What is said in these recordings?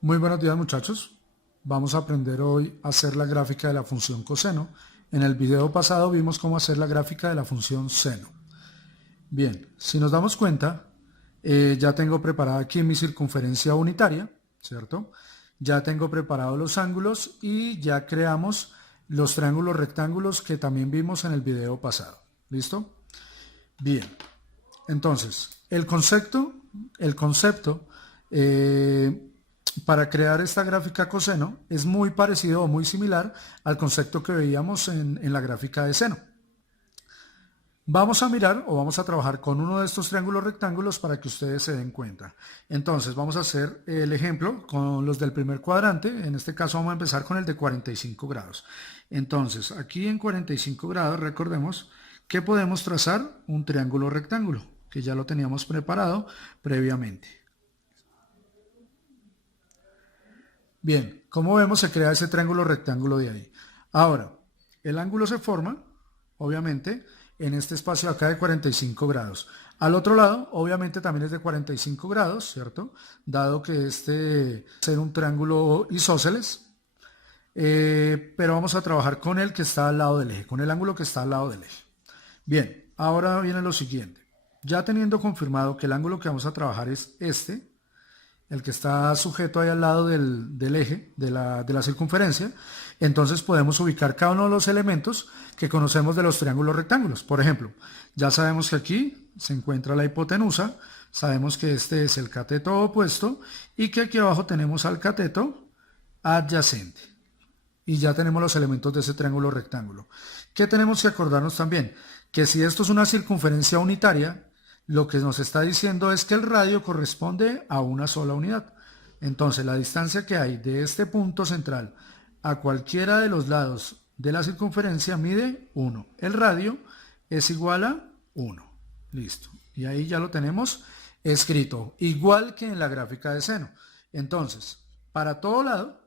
Muy buenos días muchachos, vamos a aprender hoy a hacer la gráfica de la función coseno. En el video pasado vimos cómo hacer la gráfica de la función seno. Bien, si nos damos cuenta, ya tengo preparada aquí mi circunferencia unitaria, ¿cierto? Ya tengo preparados los ángulos y ya creamos los triángulos rectángulos que también vimos en el video pasado. ¿Listo? Bien, entonces, el concepto para crear esta gráfica coseno es muy parecido o muy similar al concepto que veíamos en la gráfica de seno. Vamos a mirar o vamos a trabajar con uno de estos triángulos rectángulos para que ustedes se den cuenta. Entonces vamos a hacer el ejemplo con los del primer cuadrante. En este caso vamos a empezar con el de 45 grados. Entonces aquí en 45 grados recordemos que podemos trazar un triángulo rectángulo, que ya lo teníamos preparado previamente. Bien, como vemos se crea ese triángulo rectángulo de ahí. Ahora, el ángulo se forma, obviamente, en este espacio acá de 45 grados. Al otro lado, obviamente también es de 45 grados, ¿cierto? Dado que este ser un triángulo isósceles, pero vamos a trabajar con el que está al lado del eje, con el ángulo que está al lado del eje. Bien, ahora viene lo siguiente. Ya teniendo confirmado que el ángulo que vamos a trabajar es este, el que está sujeto ahí al lado del eje, de la circunferencia, entonces podemos ubicar cada uno de los elementos que conocemos de los triángulos rectángulos. Por ejemplo, ya sabemos que aquí se encuentra la hipotenusa, sabemos que este es el cateto opuesto y que aquí abajo tenemos al cateto adyacente. Y ya tenemos los elementos de ese triángulo rectángulo. ¿Qué tenemos que acordarnos también? Que si esto es una circunferencia unitaria, lo que nos está diciendo es que el radio corresponde a una sola unidad. Entonces la distancia que hay de este punto central a cualquiera de los lados de la circunferencia mide 1. El radio es igual a 1. Listo. Y ahí ya lo tenemos escrito, igual que en la gráfica de seno. Entonces, para todo lado,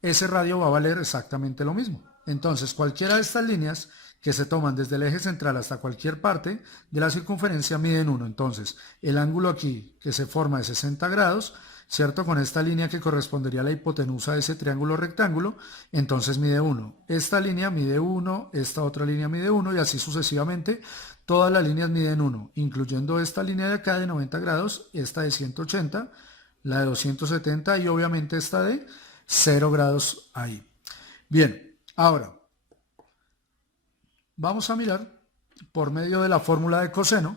ese radio va a valer exactamente lo mismo. Entonces, cualquiera de estas líneas que se toman desde el eje central hasta cualquier parte de la circunferencia miden 1. Entonces, el ángulo aquí que se forma de 60 grados, ¿cierto? Con esta línea que correspondería a la hipotenusa de ese triángulo rectángulo, entonces mide 1. Esta línea mide 1, esta otra línea mide 1 y así sucesivamente. Todas las líneas miden 1, incluyendo esta línea de acá de 90 grados, esta de 180, la de 270 y obviamente esta de 0 grados ahí. Bien, ahora vamos a mirar por medio de la fórmula de coseno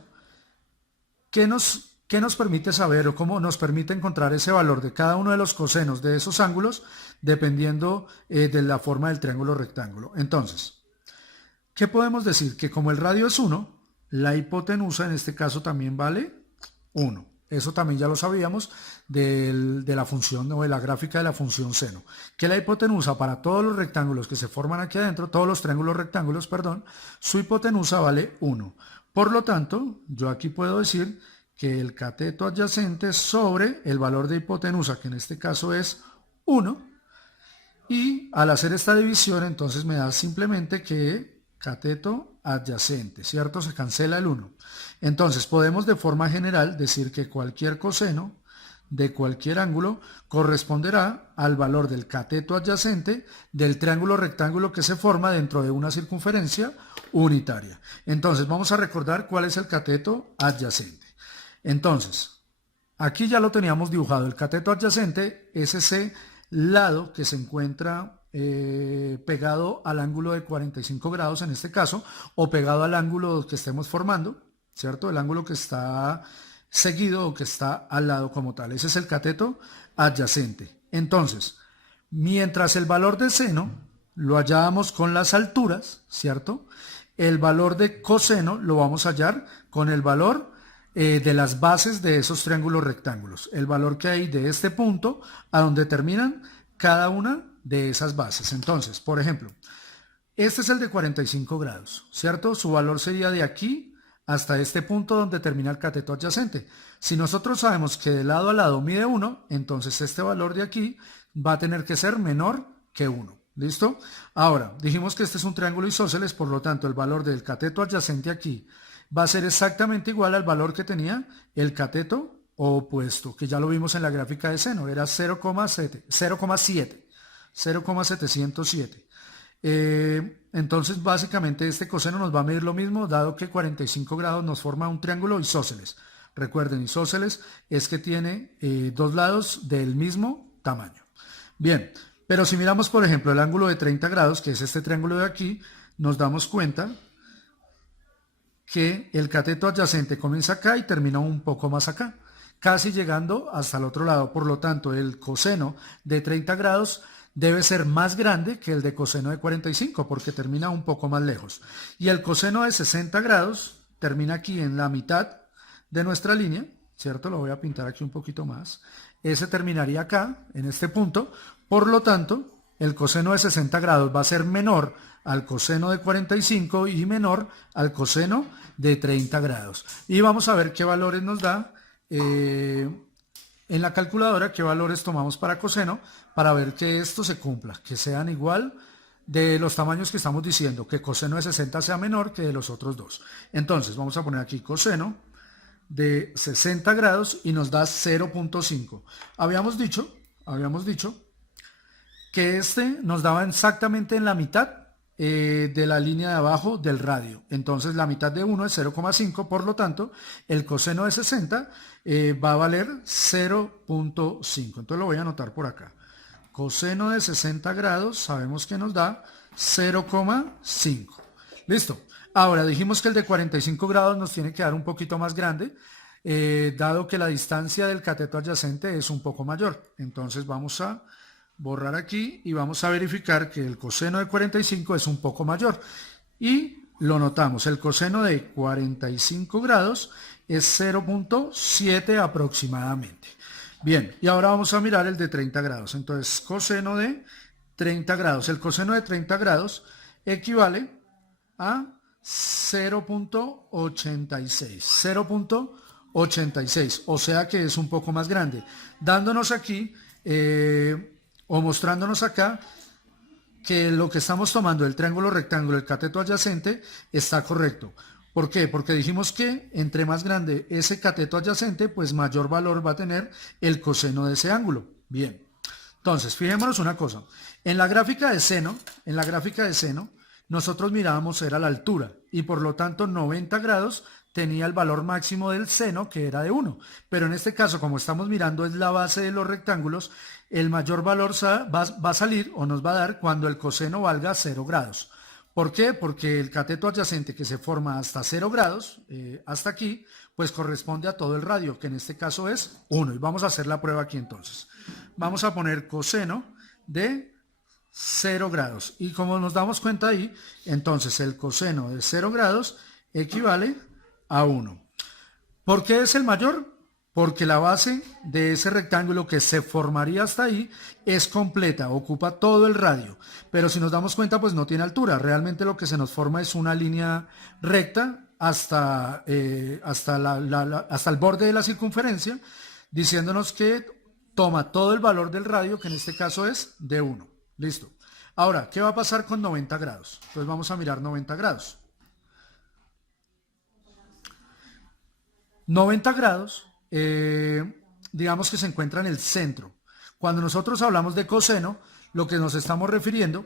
qué nos permite saber o cómo nos permite encontrar ese valor de cada uno de los cosenos de esos ángulos dependiendo de la forma del triángulo rectángulo. Entonces, ¿qué podemos decir? Que como el radio es 1, la hipotenusa en este caso también vale 1. Eso también ya lo sabíamos de la función o de la gráfica de la función seno. Que la hipotenusa para todos los rectángulos que se forman aquí adentro, todos los triángulos rectángulos, perdón, su hipotenusa vale 1. Por lo tanto, yo aquí puedo decir que el cateto adyacente sobre el valor de hipotenusa, que en este caso es 1, y al hacer esta división entonces me da simplemente que cateto adyacente, ¿cierto? Se cancela el 1. Entonces podemos de forma general decir que cualquier coseno de cualquier ángulo corresponderá al valor del cateto adyacente del triángulo rectángulo que se forma dentro de una circunferencia unitaria. Entonces vamos a recordar cuál es el cateto adyacente. Entonces, aquí ya lo teníamos dibujado. El cateto adyacente es ese lado que se encuentra pegado al ángulo de 45 grados en este caso, o pegado al ángulo que estemos formando, ¿cierto? El ángulo que está seguido o que está al lado como tal. Ese es el cateto adyacente. Entonces, mientras el valor de seno lo hallábamos con las alturas, ¿cierto? El valor de coseno lo vamos a hallar con el valor de las bases de esos triángulos rectángulos. El valor que hay de este punto a donde terminan cada una de esas bases. Entonces, por ejemplo, este es el de 45 grados, ¿cierto? Su valor sería de aquí hasta este punto donde termina el cateto adyacente. Si nosotros sabemos que de lado a lado mide 1, entonces este valor de aquí va a tener que ser menor que 1. ¿Listo? Ahora, dijimos que este es un triángulo isósceles, por lo tanto el valor del cateto adyacente aquí va a ser exactamente igual al valor que tenía el cateto opuesto, que ya lo vimos en la gráfica de seno, era 0,707. Entonces básicamente este coseno nos va a medir lo mismo, dado que 45 grados nos forma un triángulo isósceles. Recuerden, isósceles es que tiene dos lados del mismo tamaño. Bien, pero si miramos por ejemplo el ángulo de 30 grados, que es este triángulo de aquí, nos damos cuenta que el cateto adyacente comienza acá y termina un poco más acá, casi llegando hasta el otro lado. Por lo tanto, el coseno de 30 grados debe ser más grande que el de coseno de 45 porque termina un poco más lejos. Y el coseno de 60 grados termina aquí en la mitad de nuestra línea, ¿cierto? Lo voy a pintar aquí un poquito más. Ese terminaría acá, en este punto. Por lo tanto, el coseno de 60 grados va a ser menor al coseno de 45 y menor al coseno de 30 grados. Y vamos a ver qué valores nos da en la calculadora, qué valores tomamos para coseno, para ver que esto se cumpla, que sean igual de los tamaños que estamos diciendo, que coseno de 60 sea menor que de los otros dos. Entonces vamos a poner aquí coseno de 60 grados y nos da 0.5. Habíamos dicho que este nos daba exactamente en la mitad de la línea de abajo del radio. Entonces la mitad de 1 es 0,5, por lo tanto el coseno de 60 va a valer 0.5. Entonces lo voy a anotar por acá. Coseno de 60 grados sabemos que nos da 0,5. Listo. Ahora dijimos que el de 45 grados nos tiene que dar un poquito más grande, dado que la distancia del cateto adyacente es un poco mayor. Entonces vamos a borrar aquí y vamos a verificar que el coseno de 45 es un poco mayor. Y lo notamos, el coseno de 45 grados es 0.7 aproximadamente. Bien, y ahora vamos a mirar el de 30 grados. Entonces, coseno de 30 grados. El coseno de 30 grados equivale a 0.86, o sea que es un poco más grande, dándonos aquí o mostrándonos acá que lo que estamos tomando del triángulo rectángulo, el cateto adyacente, está correcto. ¿Por qué? Porque dijimos que entre más grande ese cateto adyacente, pues mayor valor va a tener el coseno de ese ángulo. Bien, entonces fijémonos una cosa, en la gráfica de seno, nosotros mirábamos era la altura y por lo tanto 90 grados tenía el valor máximo del seno, que era de 1. Pero en este caso, como estamos mirando es la base de los rectángulos, el mayor valor va a salir o nos va a dar cuando el coseno valga 0 grados. ¿Por qué? Porque el cateto adyacente que se forma hasta 0 grados, hasta aquí, pues corresponde a todo el radio, que en este caso es 1. Y vamos a hacer la prueba aquí entonces. Vamos a poner coseno de 0 grados. Y como nos damos cuenta ahí, entonces el coseno de 0 grados equivale a 1. ¿Por qué es el mayor? Porque la base de ese rectángulo que se formaría hasta ahí es completa, ocupa todo el radio. Pero si nos damos cuenta, pues no tiene altura. Realmente lo que se nos forma es una línea recta hasta el borde de la circunferencia, diciéndonos que toma todo el valor del radio, que en este caso es de 1. Listo. Ahora, ¿qué va a pasar con 90 grados? Pues vamos a mirar 90 grados. 90 grados, digamos que se encuentra en el centro. Cuando nosotros hablamos de coseno, lo que nos estamos refiriendo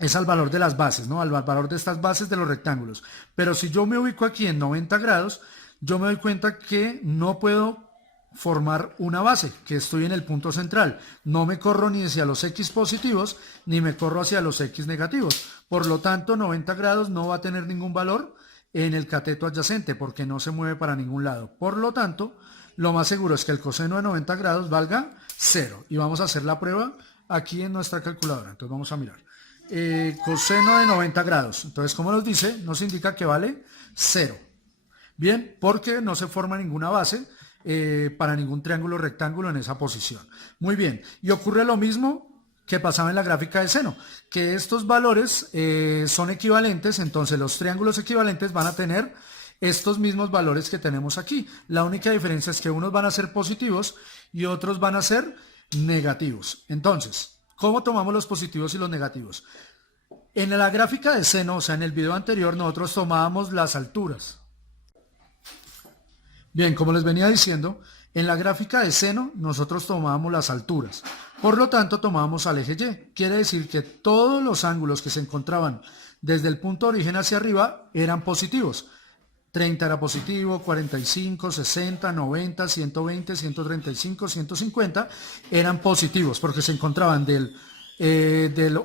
es al valor de las bases, ¿no? Al valor de estas bases de los rectángulos. Pero si yo me ubico aquí en 90 grados, yo me doy cuenta que no puedo formar una base, que estoy en el punto central. No me corro ni hacia los X positivos, ni me corro hacia los X negativos. Por lo tanto, 90 grados no va a tener ningún valor en el cateto adyacente, porque no se mueve para ningún lado. Por lo tanto, lo más seguro es que el coseno de 90 grados valga 0. Y vamos a hacer la prueba aquí en nuestra calculadora. Entonces vamos a mirar. Coseno de 90 grados. Entonces, como nos dice, nos indica que vale 0. Bien, porque no se forma ninguna base para ningún triángulo rectángulo en esa posición. Muy bien, y ocurre lo mismo que pasaba en la gráfica de seno, que estos valores son equivalentes, entonces los triángulos equivalentes van a tener estos mismos valores que tenemos aquí. La única diferencia es que unos van a ser positivos y otros van a ser negativos. Entonces, ¿cómo tomamos los positivos y los negativos? En la gráfica de seno, o sea, en el video anterior, nosotros tomábamos las alturas. Bien, como les venía diciendo, en la gráfica de seno nosotros tomábamos las alturas. Por lo tanto, tomábamos al eje Y. Quiere decir que todos los ángulos que se encontraban desde el punto de origen hacia arriba eran positivos. 30 era positivo, 45, 60, 90, 120, 135, 150 eran positivos porque se encontraban del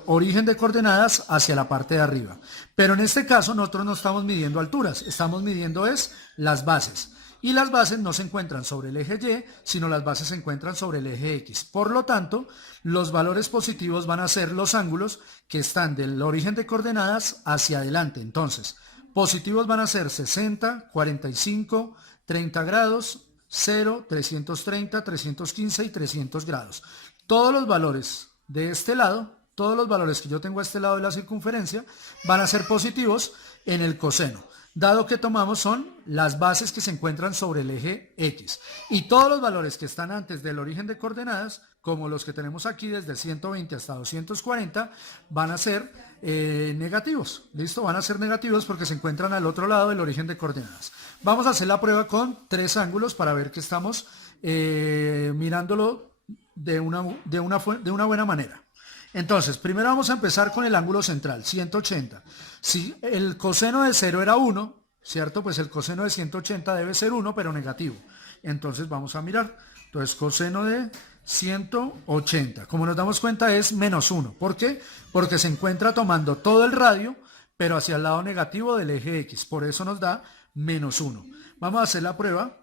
origen de coordenadas hacia la parte de arriba. Pero en este caso nosotros no estamos midiendo alturas, estamos midiendo las bases. Y las bases no se encuentran sobre el eje Y, sino las bases se encuentran sobre el eje X. Por lo tanto, los valores positivos van a ser los ángulos que están del origen de coordenadas hacia adelante. Entonces, positivos van a ser 60, 45, 30 grados, 0, 330, 315 y 300 grados. Todos los valores de este lado, todos los valores que yo tengo a este lado de la circunferencia, van a ser positivos en el coseno, dado que tomamos son las bases que se encuentran sobre el eje X. Y todos los valores que están antes del origen de coordenadas, como los que tenemos aquí desde 120 hasta 240, van a ser negativos. ¿Listo? Van a ser negativos porque se encuentran al otro lado del origen de coordenadas. Vamos a hacer la prueba con 3 ángulos para ver que estamos mirándolo de una buena manera. Entonces, primero vamos a empezar con el ángulo central, 180. Si el coseno de 0 era 1, ¿cierto? Pues el coseno de 180 debe ser 1, pero negativo. Entonces vamos a mirar. Entonces, coseno de 180. Como nos damos cuenta es menos 1. ¿Por qué? Porque se encuentra tomando todo el radio, pero hacia el lado negativo del eje X. Por eso nos da menos 1. Vamos a hacer la prueba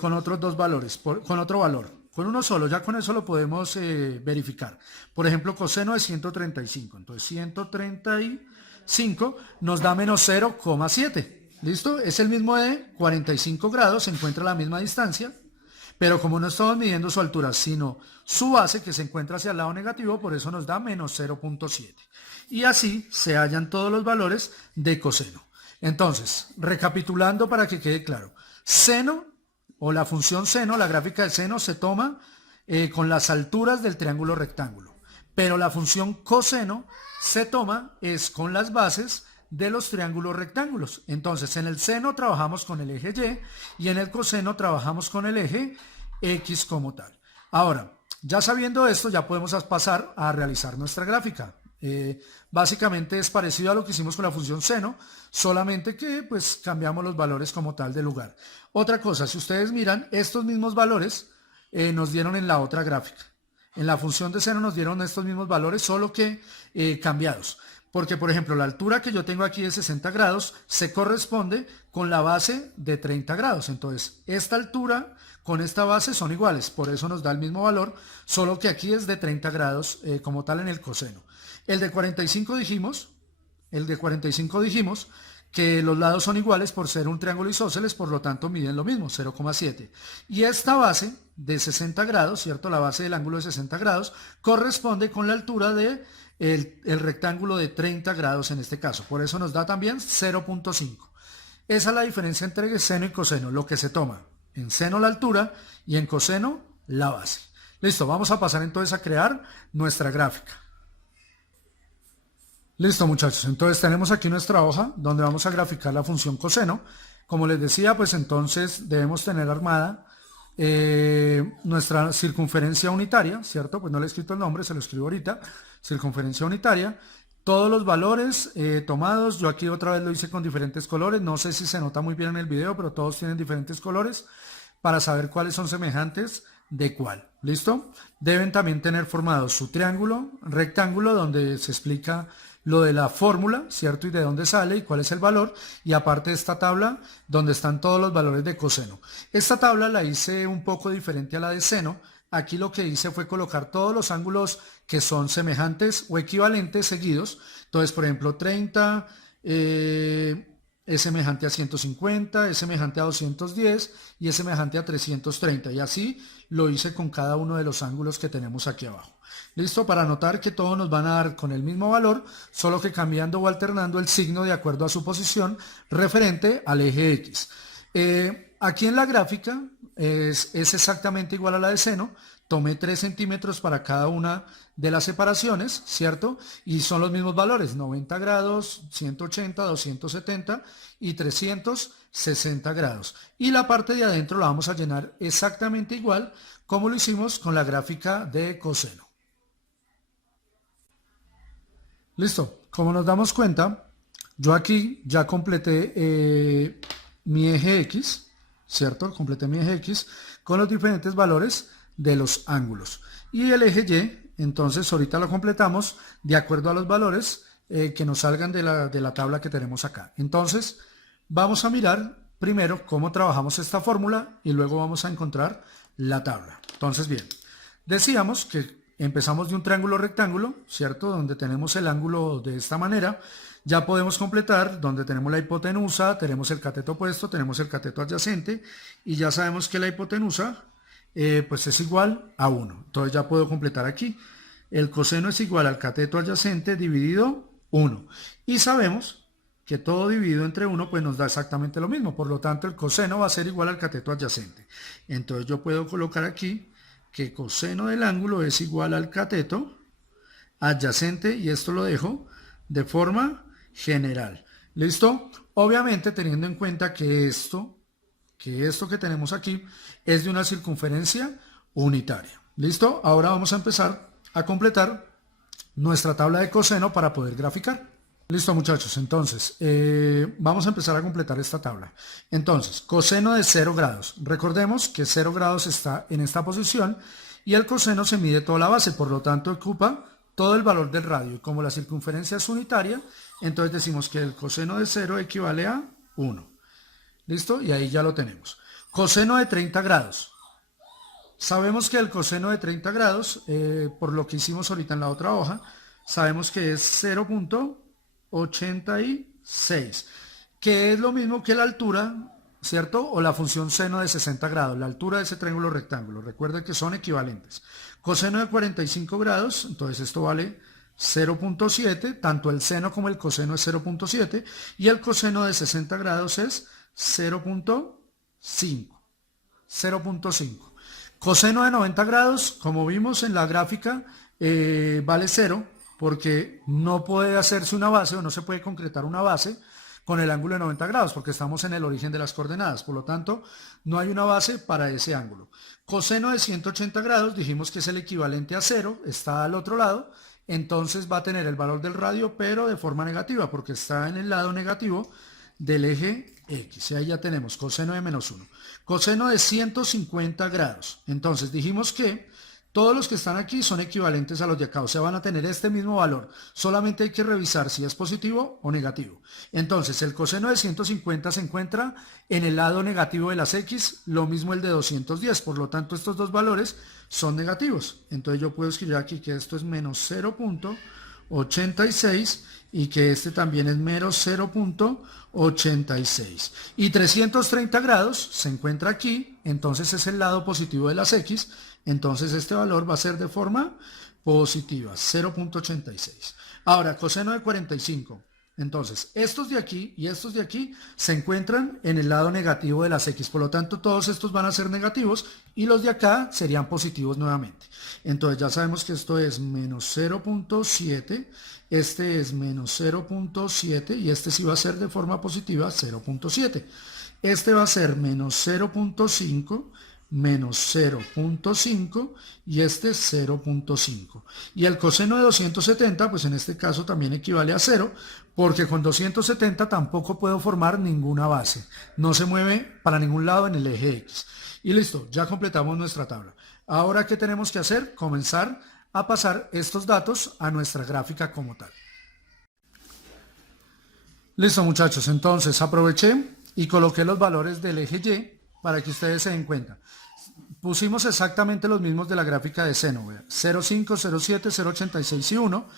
con otros dos valores, con otro valor. Con uno solo, ya con eso lo podemos verificar. Por ejemplo, coseno de 135. Entonces 135 nos da menos 0,7. ¿Listo? Es el mismo de 45 grados, se encuentra a la misma distancia. Pero como no estamos midiendo su altura, sino su base que se encuentra hacia el lado negativo, por eso nos da menos 0,7. Y así se hallan todos los valores de coseno. Entonces, recapitulando para que quede claro. Seno o la función seno, la gráfica de seno se toma con las alturas del triángulo rectángulo, pero la función coseno se toma con las bases de los triángulos rectángulos. Entonces, en el seno trabajamos con el eje Y y en el coseno trabajamos con el eje X como tal. Ahora, ya sabiendo esto, ya podemos pasar a realizar nuestra gráfica. Básicamente es parecido a lo que hicimos con la función seno, solamente que pues cambiamos los valores como tal del lugar. Otra cosa, si ustedes miran, estos mismos valores nos dieron en la otra gráfica. En la función de seno nos dieron estos mismos valores, solo que cambiados. Porque, por ejemplo, la altura que yo tengo aquí de 60 grados se corresponde con la base de 30 grados. Entonces, esta altura con esta base son iguales, por eso nos da el mismo valor, solo que aquí es de 30 grados como tal en el coseno. El de 45 dijimos que los lados son iguales por ser un triángulo isósceles, por lo tanto miden lo mismo, 0,7. Y esta base de 60 grados, ¿cierto? La base del ángulo de 60 grados corresponde con la altura de el rectángulo de 30 grados en este caso. Por eso nos da también 0,5. Esa es la diferencia entre seno y coseno, lo que se toma. En seno la altura y en coseno la base. Listo, vamos a pasar entonces a crear nuestra gráfica. Listo, muchachos, entonces tenemos aquí nuestra hoja donde vamos a graficar la función coseno. Como les decía, pues entonces debemos tener armada nuestra circunferencia unitaria, ¿cierto? Pues no le he escrito el nombre, se lo escribo ahorita. Circunferencia unitaria. Todos los valores tomados, yo aquí otra vez lo hice con diferentes colores, no sé si se nota muy bien en el video, pero todos tienen diferentes colores para saber cuáles son semejantes de cuál. ¿Listo? Deben también tener formado su triángulo, rectángulo, donde se explica lo de la fórmula, ¿cierto? Y de dónde sale y cuál es el valor. Y aparte de esta tabla, donde están todos los valores de coseno. Esta tabla la hice un poco diferente a la de seno. Aquí lo que hice fue colocar todos los ángulos que son semejantes o equivalentes seguidos. Entonces, por ejemplo, 30 es semejante a 150, es semejante a 210 y es semejante a 330. Y así lo hice con cada uno de los ángulos que tenemos aquí abajo. ¿Listo? Para notar que todos nos van a dar con el mismo valor, solo que cambiando o alternando el signo de acuerdo a su posición referente al eje X. Aquí en la gráfica, es exactamente igual a la de seno. Tomé 3 centímetros para cada una de las separaciones, ¿cierto? Y son los mismos valores, 90 grados, 180, 270 y 360 grados. Y la parte de adentro la vamos a llenar exactamente igual como lo hicimos con la gráfica de coseno. Listo, como nos damos cuenta, yo aquí ya completé mi eje X, ¿cierto? Completé mi eje X con los diferentes valores de los ángulos. Y el eje Y, entonces ahorita lo completamos de acuerdo a los valores que nos salgan de la tabla que tenemos acá. Entonces, vamos a mirar primero cómo trabajamos esta fórmula y luego vamos a encontrar la tabla. Entonces, bien, decíamos que empezamos de un triángulo rectángulo, ¿cierto? Donde tenemos el ángulo de esta manera. Ya podemos completar donde tenemos la hipotenusa, tenemos el cateto opuesto, tenemos el cateto adyacente y ya sabemos que la hipotenusa pues es igual a 1. Entonces ya puedo completar aquí. El coseno es igual al cateto adyacente dividido 1. Y sabemos que todo dividido entre 1 pues nos da exactamente lo mismo. Por lo tanto el coseno va a ser igual al cateto adyacente. Entonces yo puedo colocar aquí que coseno del ángulo es igual al cateto adyacente y esto lo dejo de forma general. ¿Listo? Obviamente teniendo en cuenta que esto que tenemos aquí es de una circunferencia unitaria. ¿Listo? Ahora vamos a empezar a completar nuestra tabla de coseno para poder graficar. Listo, muchachos, entonces vamos a empezar a completar esta tabla. Entonces, coseno de 0 grados. Recordemos que 0 grados está en esta posición y el coseno se mide toda la base, por lo tanto ocupa todo el valor del radio. Y como la circunferencia es unitaria, entonces decimos que el coseno de 0 equivale a 1. ¿Listo? Y ahí ya lo tenemos. Coseno de 30 grados. Sabemos que el coseno de 30 grados, por lo que hicimos ahorita en la otra hoja, sabemos que es 0.86, que es lo mismo que la altura, ¿cierto? O la función seno de 60 grados, la altura de ese triángulo rectángulo. Recuerden que son equivalentes. Coseno de 45 grados, entonces esto vale 0.7, tanto el seno como el coseno es 0.7, y el coseno de 60 grados es 0.5. Coseno de 90 grados, como vimos en la gráfica, vale 0, porque no puede hacerse una base o no se puede concretar una base con el ángulo de 90 grados, porque estamos en el origen de las coordenadas, por lo tanto, no hay una base para ese ángulo. Coseno de 180 grados, dijimos que es el equivalente a 0, está al otro lado, entonces va a tener el valor del radio, pero de forma negativa, porque está en el lado negativo del eje X. Y ahí ya tenemos coseno de menos 1. Coseno de 150 grados. Entonces dijimos que todos los que están aquí son equivalentes a los de acá, o sea, van a tener este mismo valor. Solamente hay que revisar si es positivo o negativo. Entonces, el coseno de 150 se encuentra en el lado negativo de las X, lo mismo el de 210. Por lo tanto, estos dos valores son negativos. Entonces, yo puedo escribir aquí que esto es menos 0.86 y que este también es menos 0.86. Y 330 grados se encuentra aquí, entonces es el lado positivo de las X. Entonces este valor va a ser de forma positiva, 0.86. Ahora, coseno de 45. Entonces, estos de aquí y estos de aquí se encuentran en el lado negativo de las X. Por lo tanto, todos estos van a ser negativos y los de acá serían positivos nuevamente. Entonces, ya sabemos que esto es menos 0.7, este es menos 0.7 y este sí va a ser de forma positiva 0.7. Este va a ser menos 0.5, menos 0.5 y este es 0.5. Y el coseno de 270, pues en este caso también equivale a 0, porque con 270 tampoco puedo formar ninguna base. No se mueve para ningún lado en el eje X. Y listo, ya completamos nuestra tabla. Ahora, ¿qué tenemos que hacer? Comenzar a pasar estos datos a nuestra gráfica como tal. Listo, muchachos, entonces aproveché y coloqué los valores del eje Y para que ustedes se den cuenta. Pusimos exactamente los mismos de la gráfica de seno, 0,5, 0,7, 0,86 y 1,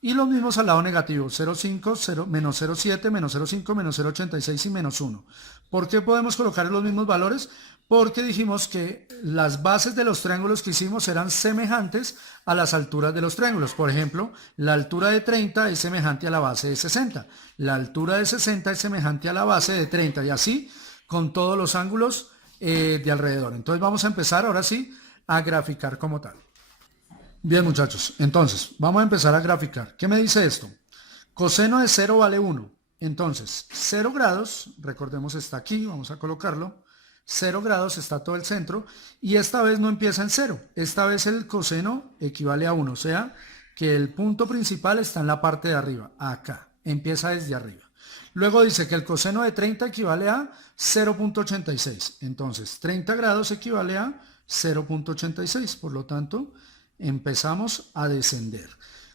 y los mismos al lado negativo, 0,5, menos 0,7, menos 0,5, menos 0,86 y menos 1. ¿Por qué podemos colocar los mismos valores? Porque dijimos que las bases de los triángulos que hicimos eran semejantes a las alturas de los triángulos. Por ejemplo, la altura de 30 es semejante a la base de 60, la altura de 60 es semejante a la base de 30, y así con todos los ángulos de alrededor. Entonces vamos a empezar ahora sí a graficar como tal. Bien muchachos, entonces vamos a empezar a graficar. ¿Qué me dice esto? Coseno de 0 vale 1. Entonces 0 grados, recordemos está aquí, vamos a colocarlo. 0 grados está todo el centro y esta vez no empieza en 0. Esta vez el coseno equivale a 1, o sea que el punto principal está en la parte de arriba, acá, empieza desde arriba. Luego dice que el coseno de 30 equivale a 0.86. Entonces 30 grados equivale a 0.86. Por lo tanto, empezamos a descender.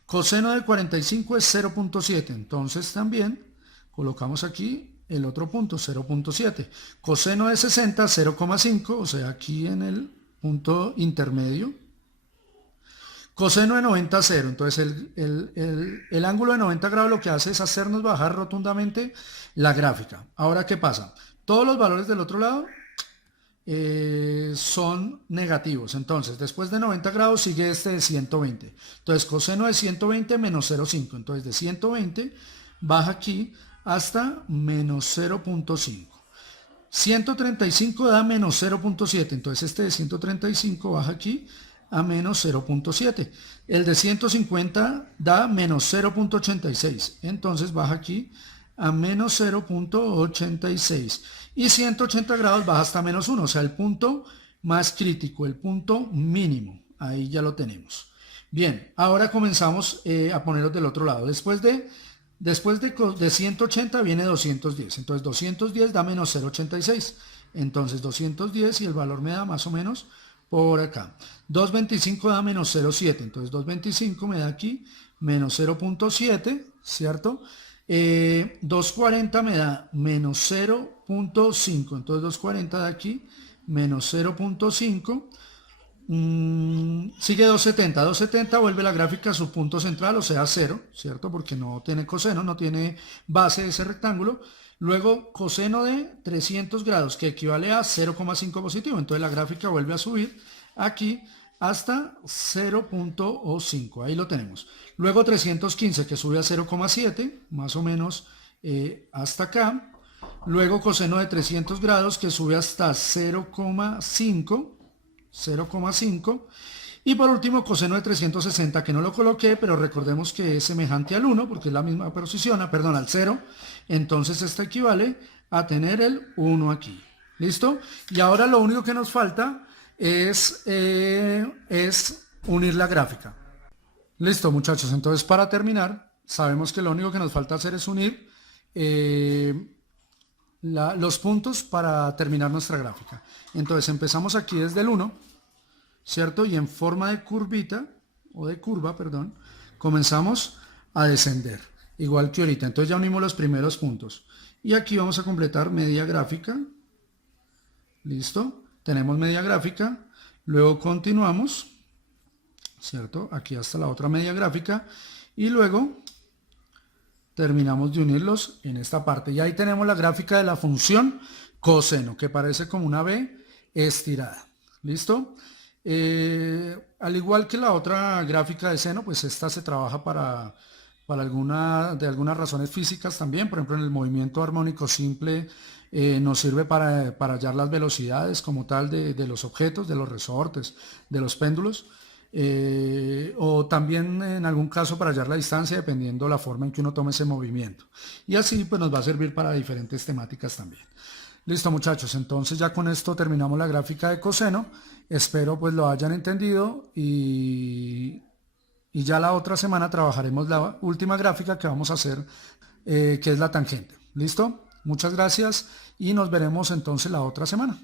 Coseno de 45 es 0.7. Entonces también colocamos aquí el otro punto, 0.7. Coseno de 60, 0.5. O sea, aquí en el punto intermedio. Coseno de 90, 0. Entonces el ángulo de 90 grados lo que hace es hacernos bajar rotundamente la gráfica. Ahora, ¿qué pasa? Todos los valores del otro lado son negativos. Entonces, después de 90 grados sigue este de 120. Entonces, coseno de 120 menos 0.5. Entonces, de 120 baja aquí hasta menos 0.5. 135 da menos 0.7. Entonces, este de 135 baja aquí a menos 0.7. El de 150 da menos 0.86. Entonces baja aquí a menos 0.86. Y 180 grados baja hasta menos 1. O sea, el punto más crítico, el punto mínimo. Ahí ya lo tenemos. Bien, ahora comenzamos a ponerlos del otro lado. Después de 180 viene 210. Entonces 210 da menos 0.86. Entonces 210 y el valor me da más o menos por acá. 225 da menos 0.7, entonces 225 me da aquí menos 0.7, ¿cierto? 240 me da menos 0.5, entonces 240 da aquí menos 0.5. Sigue 270, 270 vuelve la gráfica a su punto central, o sea 0, ¿cierto? Porque no tiene coseno, no tiene base ese rectángulo. Luego coseno de 300 grados, que equivale a 0,5 positivo. Entonces la gráfica vuelve a subir aquí hasta 0.5. Ahí lo tenemos. Luego 315, que sube a 0,7, más o menos hasta acá. Luego coseno de 300 grados, que sube hasta 0,5. 0,5. Y por último, coseno de 360, que no lo coloqué, pero recordemos que es semejante al 1, porque es la misma posición, perdón, al 0. Entonces esto equivale a tener el 1 aquí. ¿Listo? Y ahora lo único que nos falta es unir la gráfica. Listo, muchachos. Entonces, para terminar, sabemos que lo único que nos falta hacer es unir los puntos para terminar nuestra gráfica. Entonces, empezamos aquí desde el 1. ¿Cierto? Y en forma de curvita, o de curva, perdón, comenzamos a descender, igual que ahorita. Entonces ya unimos los primeros puntos. Y aquí vamos a completar media gráfica. ¿Listo? Tenemos media gráfica. Luego continuamos, ¿cierto? Aquí hasta la otra media gráfica. Y luego terminamos de unirlos en esta parte. Y ahí tenemos la gráfica de la función coseno, que parece como una B estirada. ¿Listo? Al igual que la otra gráfica de seno, pues esta se trabaja para algunas razones físicas también. Por ejemplo, en el movimiento armónico simple nos sirve para hallar las velocidades como tal de los objetos, de los resortes, de los péndulos. O también en algún caso para hallar la distancia dependiendo la forma en que uno tome ese movimiento. Y así pues nos va a servir para diferentes temáticas también. Listo muchachos, entonces ya con esto terminamos la gráfica de coseno. Espero pues lo hayan entendido y ya la otra semana trabajaremos la última gráfica que vamos a hacer, que es la tangente. ¿Listo? Muchas gracias y nos veremos entonces la otra semana.